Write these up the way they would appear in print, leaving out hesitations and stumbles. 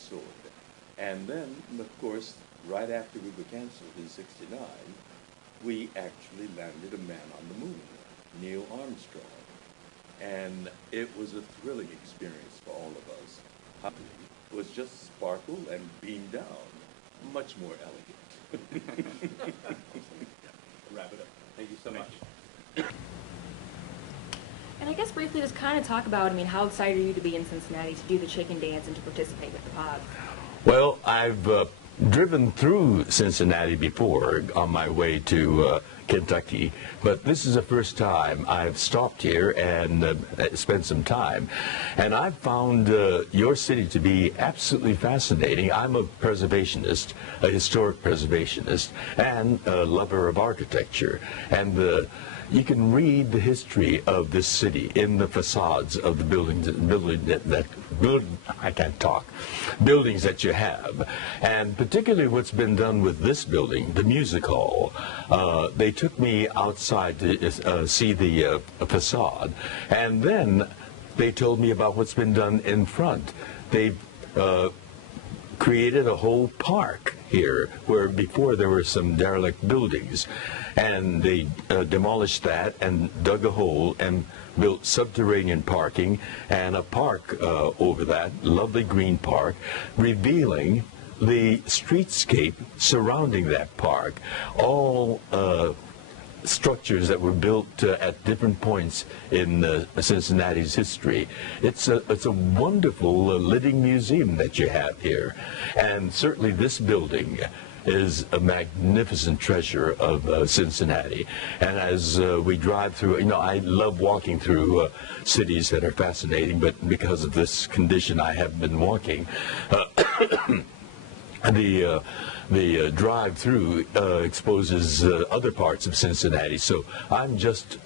soared. And then, of course, right after we were canceled in '69, we actually landed a man on the moon, Neil Armstrong. And it was a thrilling experience for all of us. Happily, it was just sparkle and beam down, much more elegant. Wrap it up. Thank you so much. And I guess briefly just kind of talk about, I mean, how excited are you to be in Cincinnati to do the chicken dance and to participate with the Pops? Well, I've driven through Cincinnati before on my way to Kentucky, but this is the first time I've stopped here and spent some time. And I've found your city to be absolutely fascinating. I'm a preservationist, a historic preservationist, and a lover of architecture. And you can read the history of this city in the facades of the buildings buildings that you have, and particularly what's been done with this building, the music hall. They took me outside to see the facade, and then they told me about what's been done in front. They've created a whole park here, where before there were some derelict buildings, and they demolished that and dug a hole and built subterranean parking and a park over that, lovely green park, revealing the streetscape surrounding that park, all structures that were built at different points in Cincinnati's history. It's a wonderful living museum that you have here, and certainly this building is a magnificent treasure of Cincinnati. And as we drive through, you know, I love walking through cities that are fascinating, but because of this condition I haven't been walking. The drive-through exposes other parts of Cincinnati, so I'm just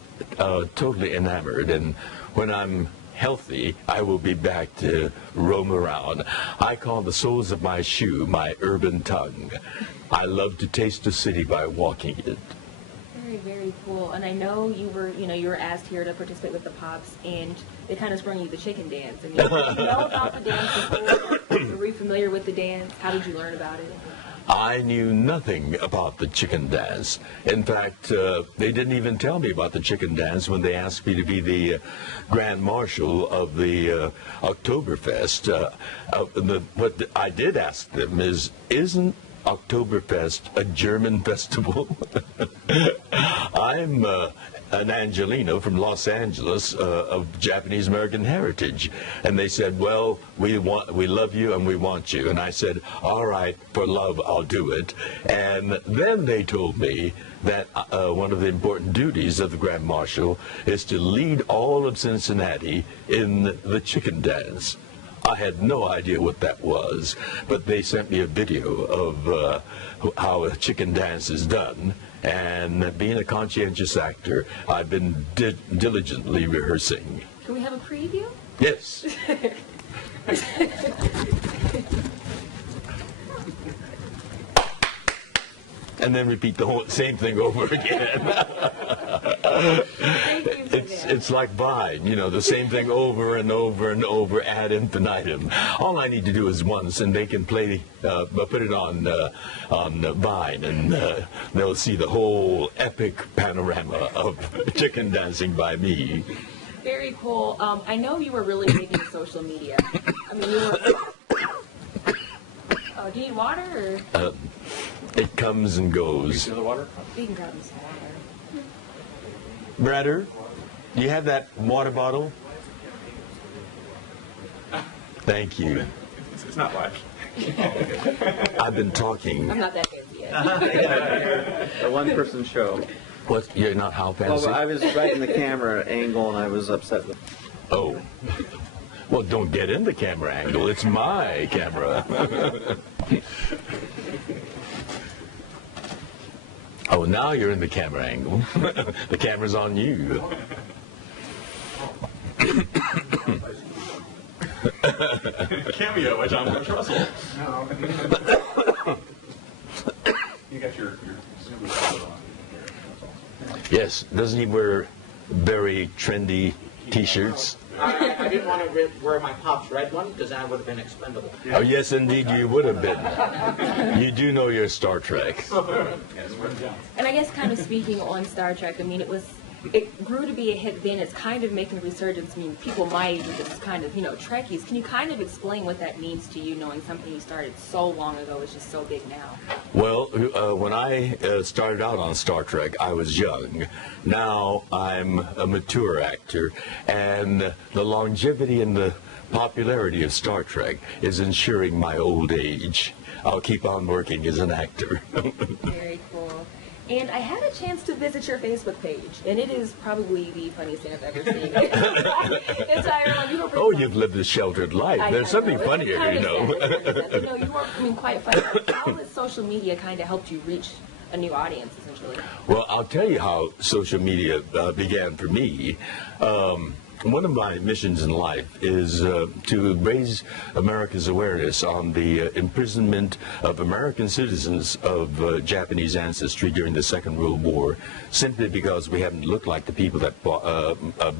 totally enamored. And when I'm healthy, I will be back to roam around. I call the soles of my shoe my urban tongue. I love to taste a city by walking it. Very, very cool. And I know you were asked here to participate with the Pops, and they kind of sprung you the chicken dance. I mean, did you know about the dance before? Were you familiar with the dance? How did you learn about it? I knew nothing about the chicken dance. In fact, they didn't even tell me about the chicken dance when they asked me to be the Grand Marshal of the Oktoberfest. What I did ask them is, isn't Oktoberfest a German festival? I'm an Angelino from Los Angeles of Japanese American heritage, and they said, well, we love you and we want you. And I said, all right, for love I'll do it. And then they told me that one of the important duties of the Grand Marshal is to lead all of Cincinnati in the chicken dance. I had no idea what that was, but they sent me a video of how a chicken dance is done, and being a conscientious actor, I've been diligently rehearsing. Can we have a preview? Yes. And then repeat the whole same thing over again. It's like Vine, you know, the same thing over and over and over ad infinitum. All I need to do is once, and they can play, put it on Vine, and they'll see the whole epic panorama of chicken dancing by me. Very cool. I know you were really big in social media. I mean, you were. Oh, do you need water or? It comes and goes. Another water? You can grab me some water. Brother, do you have that water bottle? Thank you. It's not live. I've been talking. I'm not that fancy yet. A one-person show. What? You're not how fancy? Well, I was right in the camera angle, and I was upset with. Oh. Well, don't get in the camera angle. It's my camera. Oh, now you're in the camera angle. The camera's on you. Cameo by John Wilkes Russell. No. You got your Zulu on. Yes. Doesn't he wear very trendy T-shirts? I I didn't want to wear my Pop's red one because then I would have been expendable. Oh, yes, indeed, you would have been. You do know your Star Trek. And I guess kind of speaking on Star Trek, I mean, it grew to be a hit then. It's kind of making a resurgence. I mean, people my age are just kind of, Trekkies. Can you kind of explain what that means to you, knowing something you started so long ago is just so big now? Well, when I started out on Star Trek, I was young. Now I'm a mature actor, and the longevity and the popularity of Star Trek is ensuring my old age. I'll keep on working as an actor. Very cool. And I had a chance to visit your Facebook page, and it is probably the funniest thing I've ever seen. Oh, you've lived a sheltered life. There's something funnier, you know. You were quite funny. How has social media kind of helped you reach a new audience, essentially? Well, I'll tell you how social media began for me. One of my missions in life is to raise America's awareness on the imprisonment of American citizens of Japanese ancestry during the Second World War, simply because we haven't looked like the people that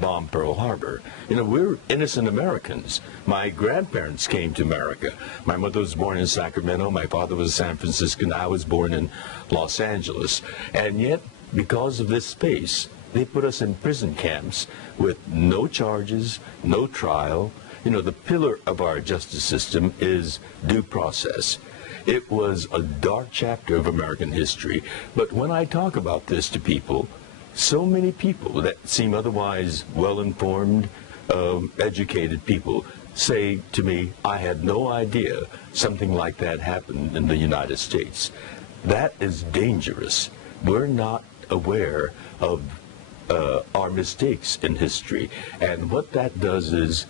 bombed Pearl Harbor. We're innocent Americans. My grandparents came to America. My mother was born in Sacramento. My father was a San Franciscan. I was born in Los Angeles. And yet, because of this space, they put us in prison camps with no charges, no trial. The pillar of our justice system is due process. It was a dark chapter of American history. But when I talk about this to people, so many people that seem otherwise well-informed, educated people say to me, I had no idea something like that happened in the United States. That is dangerous. We're not aware of our mistakes in history, and what that does is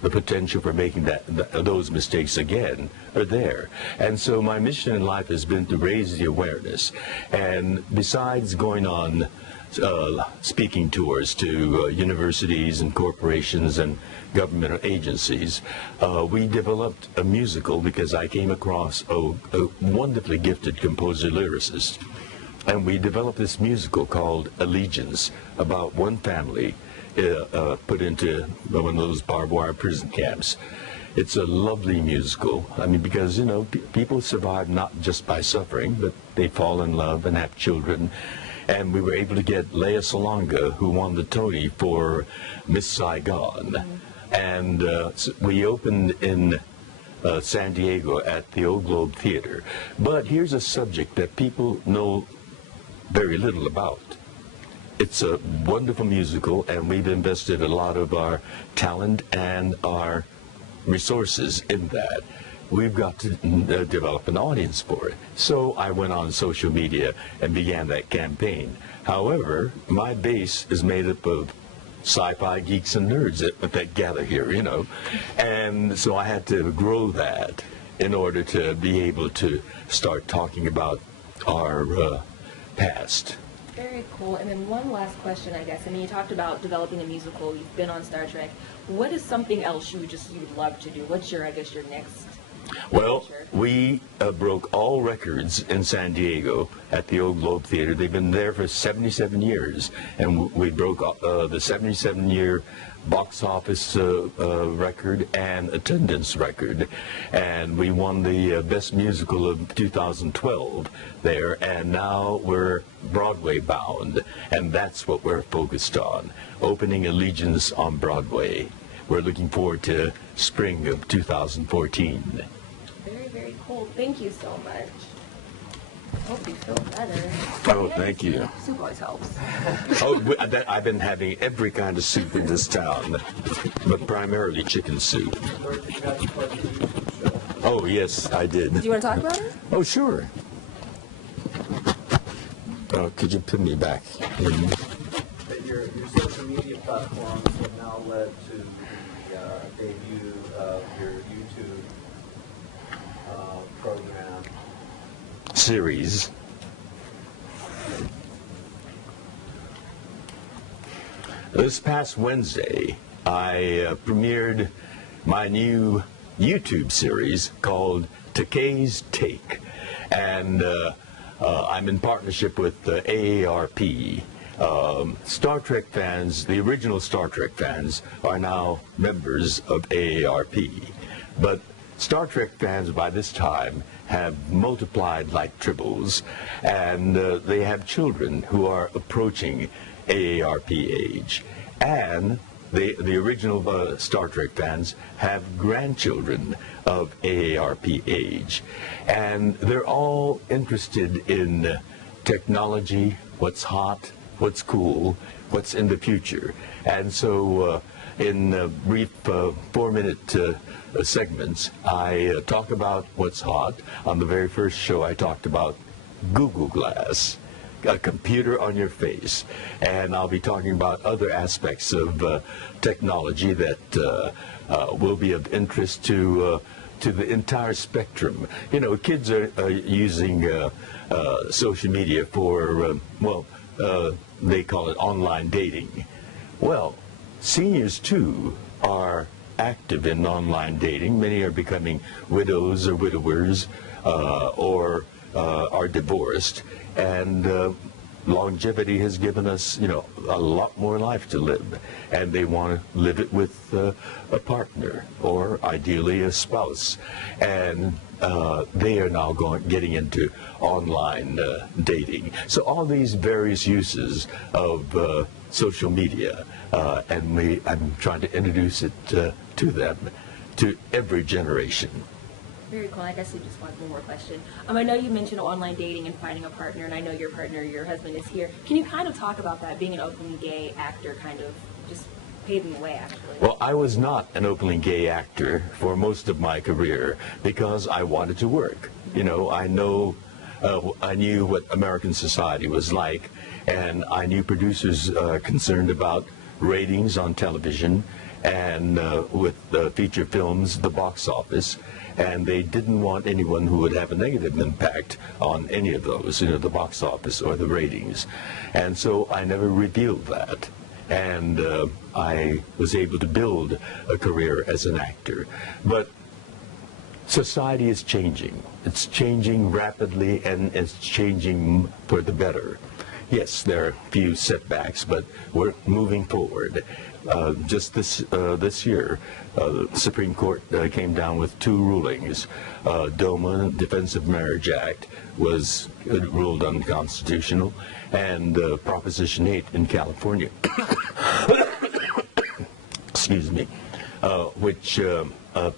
the potential for making those mistakes again are there. And so my mission in life has been to raise the awareness, and besides going on speaking tours to universities and corporations and government agencies, we developed a musical because I came across a wonderfully gifted composer lyricist. And we developed this musical called Allegiance, about one family put into one of those barbed wire prison camps. It's a lovely musical. I mean, because, people survive not just by suffering, but they fall in love and have children. And we were able to get Lea Salonga, who won the Tony for Miss Saigon. And so we opened in San Diego at the Old Globe Theater. But here's a subject that people know very little about. It's a wonderful musical, and we've invested a lot of our talent and our resources in that. We've got to develop an audience for it. So I went on social media and began that campaign. However, my base is made up of sci-fi geeks and nerds that gather here, And so I had to grow that in order to be able to start talking about our past. Very cool. And then one last question, I guess. I mean, you talked about developing a musical. You've been on Star Trek. What is something else you would love to do? What's your next? Well, we broke all records in San Diego at the Old Globe Theater. They've been there for 77 years, and we broke the 77-year box office record and attendance record, and we won the Best Musical of 2012 there, and now we're Broadway bound, and that's what we're focused on, opening Allegiance on Broadway. We're looking forward to spring of 2014. Very, very cool. Thank you so much. Hope you feel better. Oh, thank you. Soup always helps. Oh, I've been having every kind of soup in this town, but primarily chicken soup. Oh, yes, I did. Do you want to talk about it? Oh, sure. Could you put me back? Your social media platforms have now led to the debut of your YouTube program. Series. This past Wednesday, I premiered my new YouTube series called Takei's Take, and I'm in partnership with AARP, Star Trek fans, the original Star Trek fans, are now members of AARP. But Star Trek fans by this time have multiplied like triples, and they have children who are approaching AARP age. And the original Star Trek fans have grandchildren of AARP age. And they're all interested in technology, what's hot, what's cool, what's in the future. And so in brief 4-minute segments, I talk about what's hot. On the very first show, I talked about Google Glass, a computer on your face. And I'll be talking about other aspects of technology that will be of interest to the entire spectrum. You know, kids are using social media for, they call it online dating. Well, seniors, too, are active in online dating. Many are becoming widows or widowers or are divorced. And longevity has given us, you know, a lot more life to live. And they want to live it with a partner or ideally a spouse. And they are now getting into online dating. So all these various uses of social media, and I'm trying to introduce it to them, to every generation. Very cool. I guess we just want one more question. I know you mentioned online dating and finding a partner, and I know your partner, your husband, is here. Can you kind of talk about that, being an openly gay actor, kind of just paving the way, actually? Well, I was not an openly gay actor for most of my career because I wanted to work. You know, I knew what American society was like, and I knew producers concerned about ratings on television and with feature films, the box office, and they didn't want anyone who would have a negative impact on any of those, you know, the box office or the ratings. And so I never revealed that. And I was able to build a career as an actor. But society is changing. It's changing rapidly, and it's changing for the better. Yes, there are a few setbacks, but we're moving forward. Just this year, the Supreme Court came down with 2 rulings. DOMA, Defense of Marriage Act, was ruled unconstitutional, and Proposition 8 in California, excuse me, which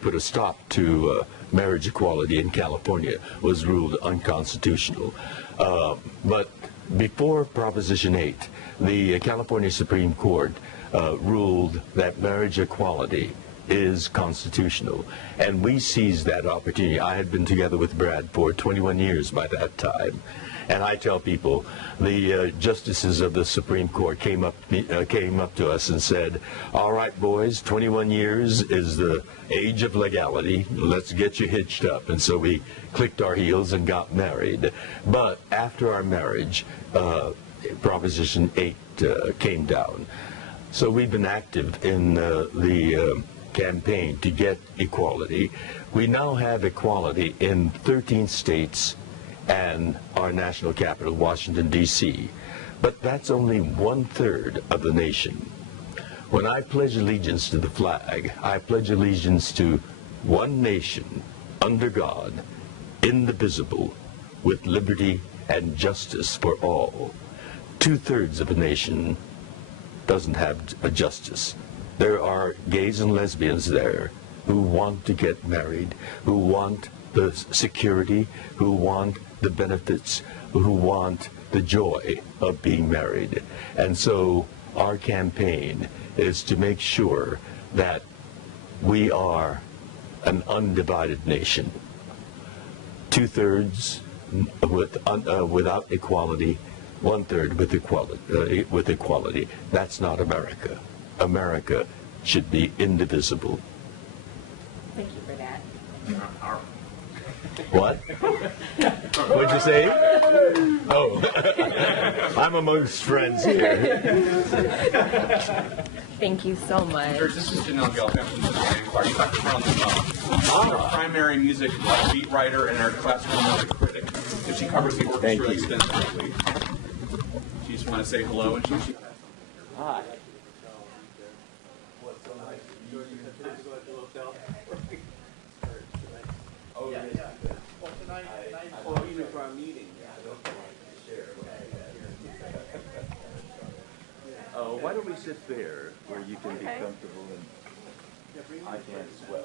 put a stop to marriage equality in California, was ruled unconstitutional. But before Proposition 8, the California Supreme Court ruled that marriage equality is constitutional, and we seized that opportunity. I had been together with Brad for 21 years by that time, and I tell people the justices of the Supreme Court came up to us and said, "All right, boys, 21 years is the age of legality. Let's get you hitched up." And so we clicked our heels and got married. But after our marriage, Proposition 8 came down. So we've been active in the campaign to get equality. We now have equality in 13 states and our national capital, Washington, D.C. But that's only 1/3 of the nation. When I pledge allegiance to the flag, I pledge allegiance to one nation, under God, indivisible, with liberty and justice for all. 2/3 of a nation doesn't have a justice. There are gays and lesbians there who want to get married, who want the security, who want the benefits, who want the joy of being married. And so our campaign is to make sure that we are an undivided nation. 2/3 without equality, 1/3 with equality. That's not America. America should be indivisible. Thank you for that. What? What'd you say? Oh, I'm amongst friends here. Thank you so much. This is Janelle Gelkamp from the Cincinnati Choir. You talked about our primary music beat writer and our classical music critic. And she covers the orchestra extensively. You just want to say hello and she. Hi. Why don't we sit there where you can be comfortable and I can't sweat.